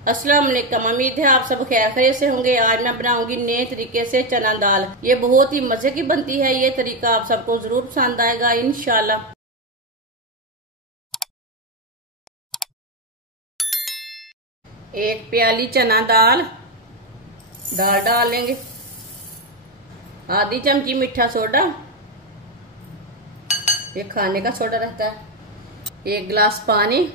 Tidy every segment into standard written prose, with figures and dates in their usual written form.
अस्सलाम वालेकुम। उम्मीद है आप सब खैर खैरियत से होंगे। आज मैं बनाऊंगी नए तरीके से चना दाल। ये बहुत ही मजे की बनती है। ये तरीका आप सबको जरूर पसंद आएगा इंशाल्लाह। एक प्याली चना दाल डाल लेंगे। आधी चमची मीठा सोडा, ये खाने का सोडा रहता है। एक गिलास पानी,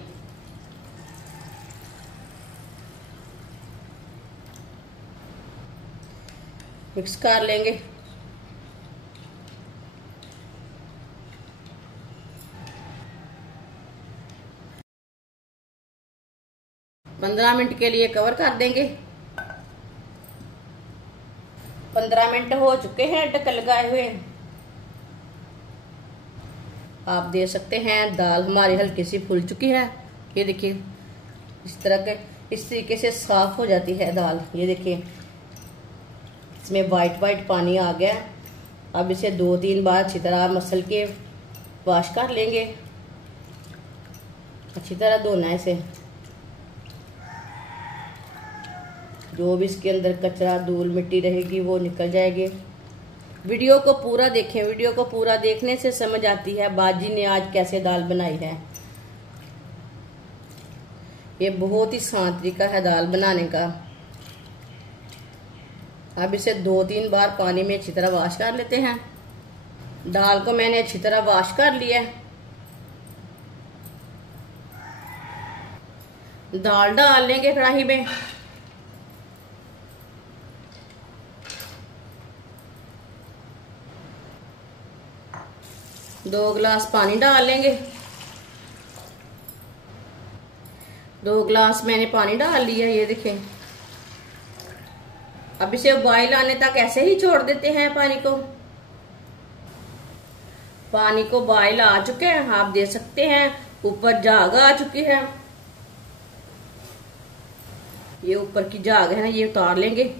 मिक्स कर लेंगे। पंद्रह मिनट के लिए कवर कर देंगे। 15 मिनट हो चुके हैं ढक्कन लगाए हुए। आप देख सकते हैं दाल हमारी हल्की सी फूल चुकी है। ये देखिए इस तरीके से साफ हो जाती है दाल। ये देखिए इसमें वाइट पानी आ गया। अब इसे 2-3 बार अच्छी तरह मसल के वॉश कर लेंगे। अच्छी तरह धोना है इसे। जो भी इसके अंदर कचरा धूल मिट्टी रहेगी वो निकल जाएगी। वीडियो को पूरा देखें। वीडियो को पूरा देखने से समझ आती है बाजी ने आज कैसे दाल बनाई है। ये बहुत ही आसान तरीका है दाल बनाने का। अब इसे 2-3 बार पानी में अच्छी तरह वॉश कर लेते हैं। दाल को मैंने अच्छी तरह वॉश कर लिया है। दाल डाल लेंगे कढ़ाई में। दो गिलास पानी डाल लेंगे। 2 गिलास मैंने पानी डाल लिया। ये देखें अब इसे बॉयल आने तक ऐसे ही छोड़ देते हैं पानी को। पानी को बॉयल आ चुके हैं, आप देख सकते हैं ऊपर झाग आ चुकी है। ये ऊपर की झाग है ना, ये उतार लेंगे।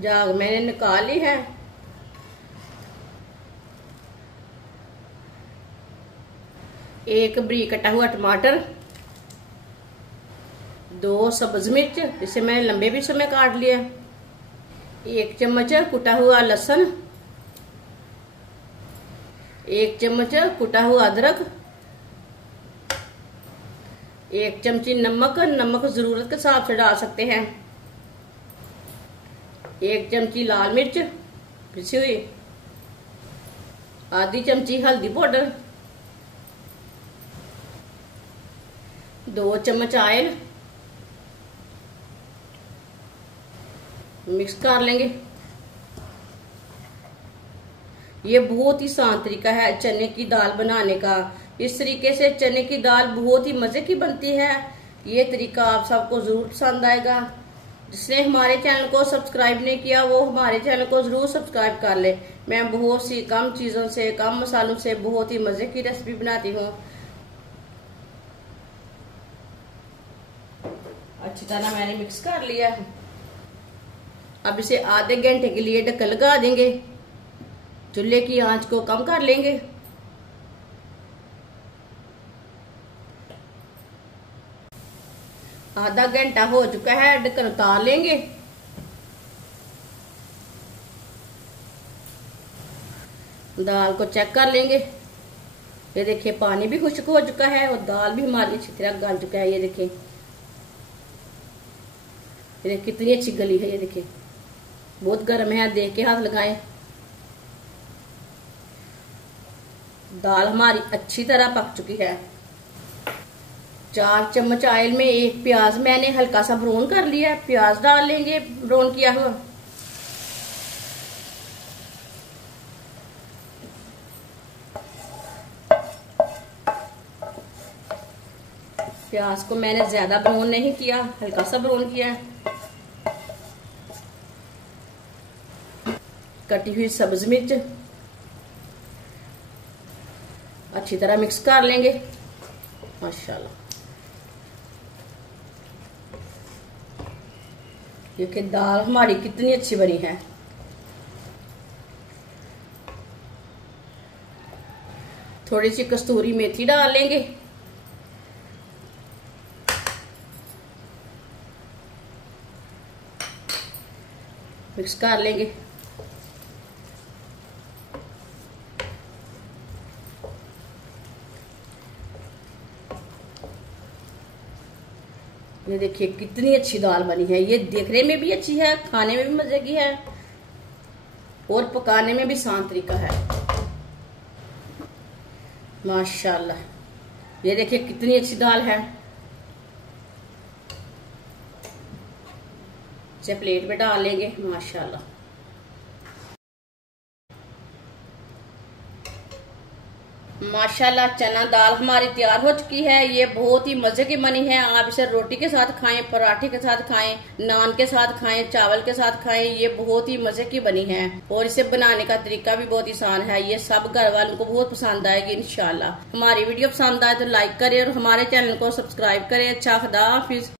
झाग मैंने निकाल ली है। एक बारीक कटा हुआ टमाटर, 2 सब्ज मिर्च, इसे मैंने लंबे पीसों में काट लिया। 1 चम्मच कुटा हुआ लहसुन, 1 चम्मच कुटा हुआ अदरक, 1 चमची नमक जरूरत के हिसाब से डाल सकते हैं। 1 चमची लाल मिर्च पिसी हुई, आधी चमची हल्दी पाउडर, 2 चम्मच ऑयल, मिक्स कर लेंगे। ये बहुत ही आसान तरीका है चने की दाल बनाने का। इस तरीके से चने की दाल बहुत ही मजे की बनती है। ये तरीका आप सबको जरूर पसंद आएगा। जिसने हमारे चैनल को सब्सक्राइब नहीं किया वो हमारे चैनल को जरूर सब्सक्राइब कर ले। मैं बहुत सी कम चीजों से, कम मसालों से बहुत ही मजे की रेसिपी बनाती हूँ। अच्छी तरह मैंने मिक्स कर लिया है। अब इसे आधे घंटे के लिए ढक्कन लगा देंगे। चूल्हे की आंच को कम कर लेंगे। आधा घंटा हो चुका है, ढक्कन उतार लेंगे। दाल को चेक कर लेंगे। ये देखिए पानी भी खुश्क हो चुका है और दाल भी हमारी अच्छी तरह गल चुका है। ये देखिए कितनी अच्छी गली है। ये देखिए बहुत गर्म है, देख के हाथ लगाएं। दाल हमारी अच्छी तरह पक चुकी है। 4 चम्मच ऑयल में 1 प्याज मैंने हल्का सा ब्राउन कर लिया। प्याज डाल लेंगे ब्राउन किया हुआ। प्याज को मैंने ज्यादा ब्राउन नहीं किया, हल्का सा ब्राउन किया। कटी हुई सब्ज मिर्च अच्छी तरह मिक्स कर लेंगे। माशाल्लाह देखिए दाल हमारी कितनी अच्छी बनी है। थोड़ी सी कस्तूरी मेथी डाल लेंगे। मिक्स कर लेंगे। ये देखिए कितनी अच्छी दाल बनी है। ये देखने में भी अच्छी है, खाने में भी मजे की है और पकाने में भी आसान तरीका है माशाल्लाह। ये देखिए कितनी अच्छी दाल है। इसे प्लेट में डाल लेंगे माशाल्लाह। माशाल्लाह चना दाल हमारी तैयार हो चुकी है। ये बहुत ही मजे की बनी है। आप इसे रोटी के साथ खाएं, पराठे के साथ खाएं, नान के साथ खाएं, चावल के साथ खाएं। ये बहुत ही मजे की बनी है और इसे बनाने का तरीका भी बहुत आसान है। ये सब घर वालों को बहुत पसंद आएगी इंशाल्लाह। हमारी वीडियो पसंद आए तो लाइक करें और हमारे चैनल को सब्सक्राइब करें। अच्छा खुदा हाफिज।